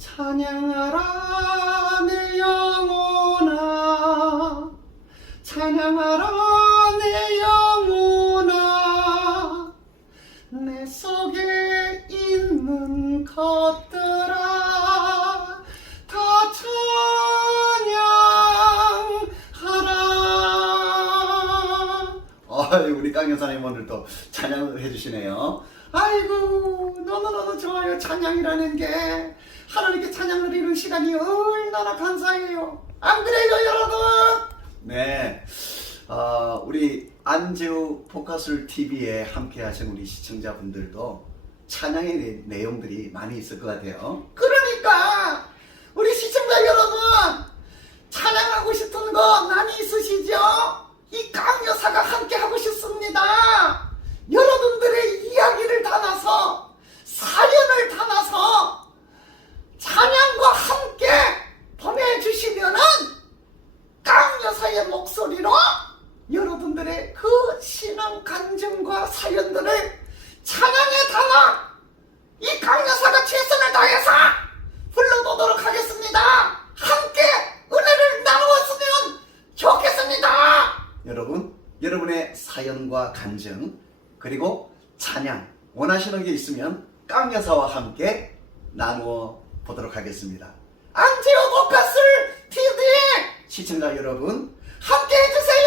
찬양하라 내 영혼아. 찬양하라 내 영혼아. 내 속에 있는 것들아 다 찬양하라. 아이 우리 깡 여사님 오늘 또 찬양을 해주시네요. 아이고 너무너무 좋아요 찬양이라는 게 드리는 시간이 얼마나 감사해요. 안 그래요 여러분? 네. 어, 우리 안재우 포커슬 TV에 함께 하신 우리 시청자분들도 찬양의 내- 내용들이 많이 있을 것 같아요. 그러니까 우리 시청자 여러분 찬양하고 싶은 거 많이 있으시죠? 이 강여사가 함께 하고 싶습니다. 여러분들의 이야기를 담아서 사연을 담아서 찬양과 함께 보내주시면은 강여사의 목소리로 여러분들의 그 신앙 간증과 사연들을 찬양에 담아 이 강여사가 최선을 다해서 불러보도록 하겠습니다. 함께 은혜를 나누었으면 좋겠습니다. 여러분, 여러분의 사연과 간증 그리고 찬양 원하시는 게 있으면 깡여사와 함께 나누어 보도록 하겠습니다. TV 시청자 여러분 함께 해주세요.